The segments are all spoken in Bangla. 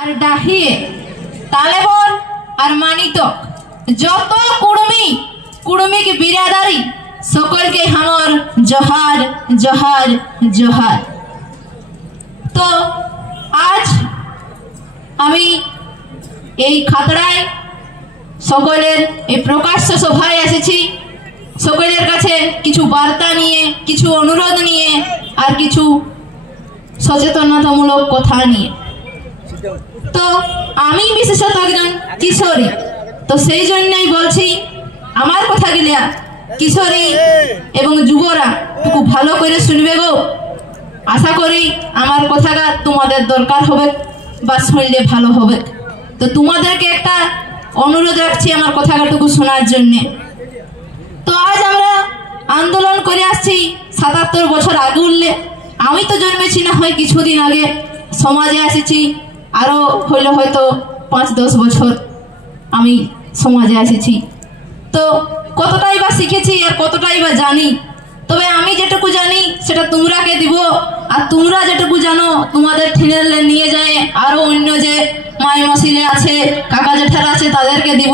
আর ডাহিয়ে তালেবন আর মানিতক যত কুড়মিক বিরাদারি সকলকে আমার জোহার জোহার জোহার। তো আজ আমি এই খাতড়ায় সকলের এই প্রকাশ্য সভায় এসেছি, সকলের কাছে কিছু বার্তা নিয়ে, কিছু অনুরোধ নিয়ে, আর কিছু সচেতনতামূলক কথা নিয়ে। তো আমি বিশেষত একজন কিশোরী, তো সেই জন্যই বলছি আমার কথাগুলো কিশোরী এবং যুবরা খুব ভালো করে শুনবে গো। আশা করি আমার কথাটা তোমাদের দরকার হবে বা শুনলে ভালো হবে। তো তোমাদেরকে একটা অনুরোধ রাখছি আমার কথাটাটুকু শোনার জন্যে। তো আজ আমরা আন্দোলন করে আসছি ৭৭ বছর আগে উঠলে। আমি তো জন্মেছি না হয় কিছুদিন আগে, সমাজে এসেছি আরও হইলে হয়তো ৫-১০ বছর আমি সমাজে এসেছি। তো কতটাই বা শিখেছি আর কতটাই বা জানি, তবে আমি যেটুকু জানি সেটা তোমরাকে দিব, আর তোমরা যেটুকু জানো তোমাদের ঠেলে নিয়ে যায় আরো অন্য যে মাই মাসিরা আছে, কাকা জেঠারা আছে তাদেরকে দিব।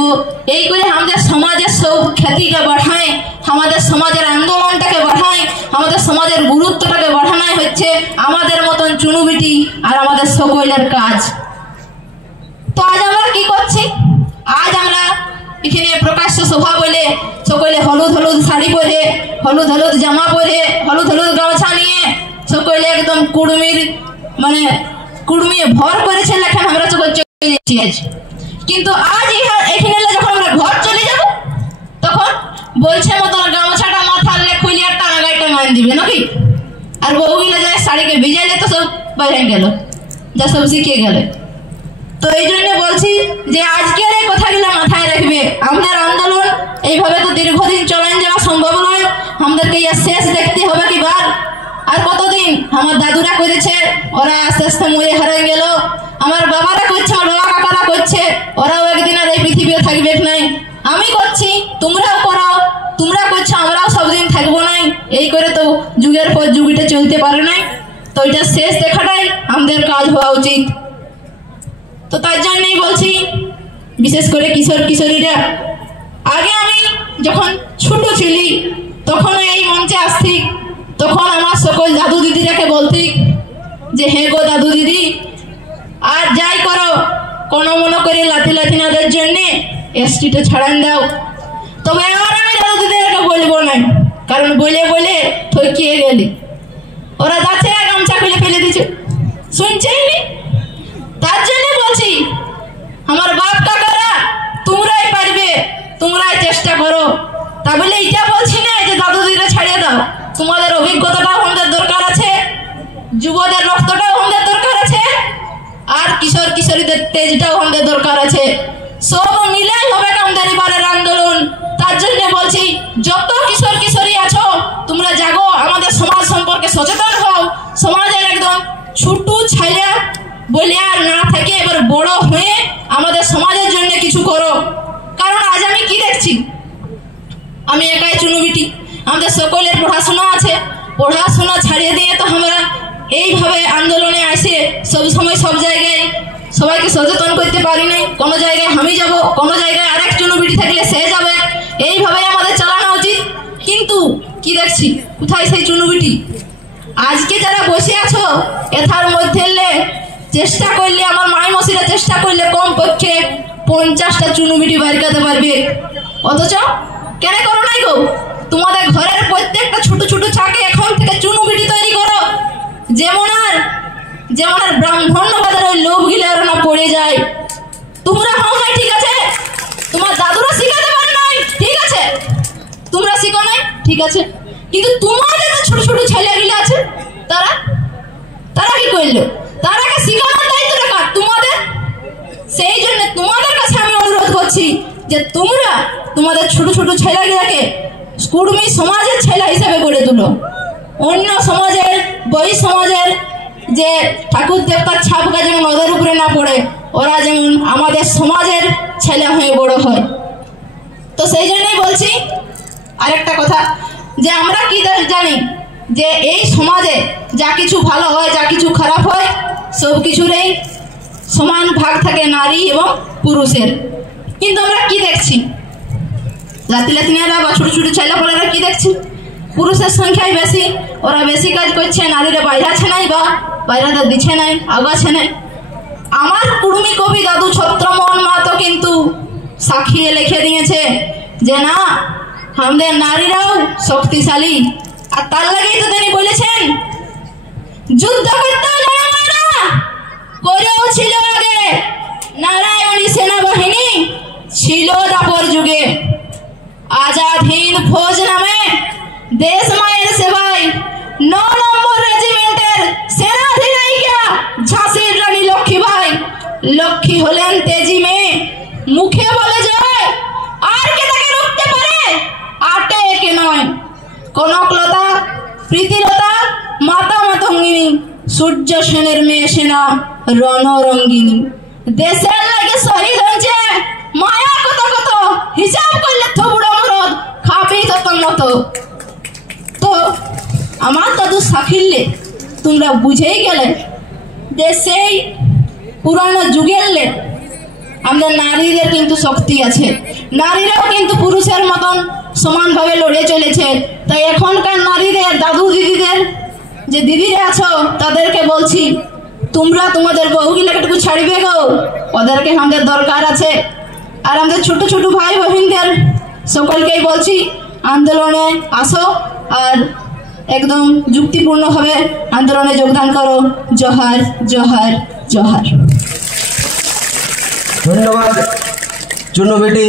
এই করে আমাদের সমাজের সব খ্যাতিকে বাড়ায়, আমাদের সমাজের আন্দোলনটাকে বাড়ায়, আমাদের সমাজের গুরুত্বটাকে বাড়ানোই হচ্ছে আমাদের মতন চুনুবিটি আর আমাদের সকলের কাজ। তো আজ আমরা কি করছি? আজ আমরা এখানে প্রকাশ্য সভা বলে সকলে হলুদ হলুদ শাড়ি পরে, হলুদ হলুদ জামা পরে, হলুদ হলুদ গামছা নিয়ে সকলে একদম কুড়মিয়ে ভর করেছে লেখান আমরা সকল চলে যাচ্ছি আজ। কিন্তু আজ এখানে যখন আমরা ঘর চলে যাব তখন বলছে মতন গামছাটা মাথার খুলে আর টানা গাইটা মান দিবে নাকি, আর বউগুলো যায় শাড়িকে ভিজাইলে তো সব বাইরে গেল, যা সব শিখে গেলে। তো এই জন্য বলছি যে আজকের এই কথাগুলো মাথায় রাখবে। আমাদের আন্দোলন এইভাবে তো দীর্ঘদিন চলান যাওয়া সম্ভব নয়, আমাদেরকে ইয়া শেষ দেখতে হবে কি বার। আর কতদিন আমার দাদুরা করেছে, ওরা আস্তে আস্তে মরে হারিয়ে গেল। আমার বাবারা করছে, আমার বাবা কাকারা করছে, ওরাও একদিন আর এই পৃথিবীতে থাকবে নাই। আমি করছি, তোমরাও করাও, তোমরা করছো, আমরাও সবদিন থাকবো নাই। এই করে তো যুগের পর যুগ এটা চলতে পারে নাই। তো এটা শেষ দেখাটাই আমাদের কাজ হওয়া উচিত। তো তার জন্যই বলছি বিশেষ করে কিশোর কিশোরীরা, আগে আমি যখন ছোট ছিলি তখন এই মঞ্চে আসতি, তখন আমার সকল দাদু দিদিরাকে বলতি যে হ্যাঁ গো দাদু দিদি, আর যাই করো কোনো মনে করে লাথি লাথিনাদের জন্যে এসটিটা ছাড়ান দাও। তবে এবার আমি দাদু দিদিরাকে বলবো না, কারণ বলে বলে ঠকিয়ে গেলি। ওরা যাচ্ছে গামছা খুলে ফেলে দিচ্ছে, শুনছেই নি। তার জন্য বলছি আমার বাপ কাকারা তোমরাই পারবে, তোমরাই চেষ্টা করো। তা বলে এটা বলছি না যে দাদু দিদিরা ছাড়িয়ে দাও। তোমাদের অভিজ্ঞতাটাও আমাদের দরকার আছে, যুবদের রক্তটাও আমাদের দরকার আছে, আর কিশোর কিশোরীদের তেজটাও আমাদের দরকার আছে। সব মিলাই হবে আমাদের এবারের আন্দোলন। তার জন্য বলছি যত কিশোর কিশোরী আছো তোমরা জাগো, আমাদের সমাজ সম্পর্কে সচেতন হও। সমাজের একদম ছোট ছাইলা বলে আর না থেকে এবার বড় হয়ে আমাদের সমাজের জন্য কিছু করো। কারণ আজ আমি কি দেখছি, আমি একাই চুনুবিটি, আমাদের সকলের পড়াশোনা আছে, পড়াশোনা ছাড়িয়ে দিয়ে তো আমরা এইভাবে আন্দোলনে আসে সব সময় সব জায়গায় সবাইকে সচেতন করতে পারি নাই। কোনো জায়গায় আমি যাব, কোনো জায়গায় আরেক চুনুবিটি থাকলে সে যাবে, এইভাবে আমাদের চালানো উচিত। কিন্তু কি দেখছি, কোথায় সেই চুনুবিটি? আজকে যারা বসে আছো এথার মধ্যে চেষ্টা করলে, আমার মাই মসিরা চেষ্টা করলে কম পক্ষে 50টা চুনুবিটি বাইর করতে পারবে, অথচ কেন করো নাই গো? তোমাদের ঘরের প্রত্যেকটা ছোট ছোট ছাকে এখন থেকে চুনুবিটি তৈরি করো, যেমন আর ব্রাহ্মণ্যবাদের ওই লোভগুলো আর না পড়ে যায়। তোমরা হও নাই, ঠিক আছে, তোমার দাদুরা শিখাতে পারে নাই, ঠিক আছে, তোমরা শিখো নাই, ঠিক আছে, কিন্তু তোমাদের ছোট ছোট ছেলেগুলো আছে তারা কি করলো? তারাকে শিখানোর দায়িত্বটা কার? তোমাদের। সেই জন্য তোমাদের কাছে আমি অনুরোধ করছি যে তোমরা তোমাদের ছোট ছোট ছেলেগুলোকে কুর্মী সমাজের ছেলে হিসেবে গড়ে তুলো। অন্য সমাজের, বই সমাজের যে ঠাকুর দেবতার ছাপকা যেমন ওদের উপরে না পড়ে, ওরা যেমন আমাদের সমাজের ছেলে হয়ে বড় হয়। তো সেই জন্যই বলছি আরেকটা কথা, যে আমরা কি জানি যে এই সমাজে যা কিছু ভালো হয়, যা কিছু খারাপ হয়, সব কিছুরই সমান ভাগ থাকে নারী এবং পুরুষের। কিন্তু আমরা কি দেখছি, লাতি লাতিনিয়ারা বা ছোট ছোট ছেলেপেলেরা কি দেখছি, পুরুষের সংখ্যাই বেশি, ওরা বেশি কাজ করছে, নারীরা বাইরাছে নাই বা বাইরাটা দিচ্ছে নাই, আগাছে নাই। আমার কুর্মী কবি দাদু ছত্রমোহন মাহাতো কিন্তু সাক্ষিয়ে লিখে দিয়েছে যে না, আমাদের নারীরাও শক্তিশালী। আর তার লাগেই তো তিনি বলেছেন যুদ্ধ করতে করেও ছিল আগে নারায়ণী সেনাবাহিনী, ছিল দাপর যুগে আজাদ হিন্দ ফৌজ নামে দেশ মায়ের সেবায় 9 নম্বর রেজিমেন্টের সেনাধিনায়িকা ঝাঁসির রানী লক্ষ্মীবাই। লক্ষ্মী হলেন তেজি মেয়ে, মুখে বলে জয়, আর কে তাকে রুখতে পারে? আটে কে নয়, কনকলতা, প্রীতিলতা, মাতা মাতঙ্গিনী, সূর্য সেনের মেয়ে সেনা রণরঙ্গিনী। দেশের লাগে শহীদ হয়েছে মায়া কত কত, হিসাব করলে থবুড়ো মরদ খাবি তত মতো। তো আমার দাদু সাক্ষিল্যে তোমরা বুঝেই গেলে যে সেই পুরানো যুগের আমাদের নারীদের কিন্তু শক্তি আছে, নারীরাও কিন্তু পুরুষের মতন সমানভাবে লড়ে চলেছে। তাই এখনকার নারীদের, দাদু দিদিদের, যে দিদিরা আছো তাদেরকে বলছি, তোমরা তোমাদের বউগুলোকে একটু ছাড়বে গো, ওদেরকে আমাদের দরকার আছে। আর আমাদের ছোট ছোট ভাই বোনদের সকলকেই বলছি আন্দোলনে আসো আর একদম যুক্তিপূর্ণভাবে আন্দোলনে যোগদান করো। জোহার জোহার জোহার। ধন্যবাদ চুনো বেটি।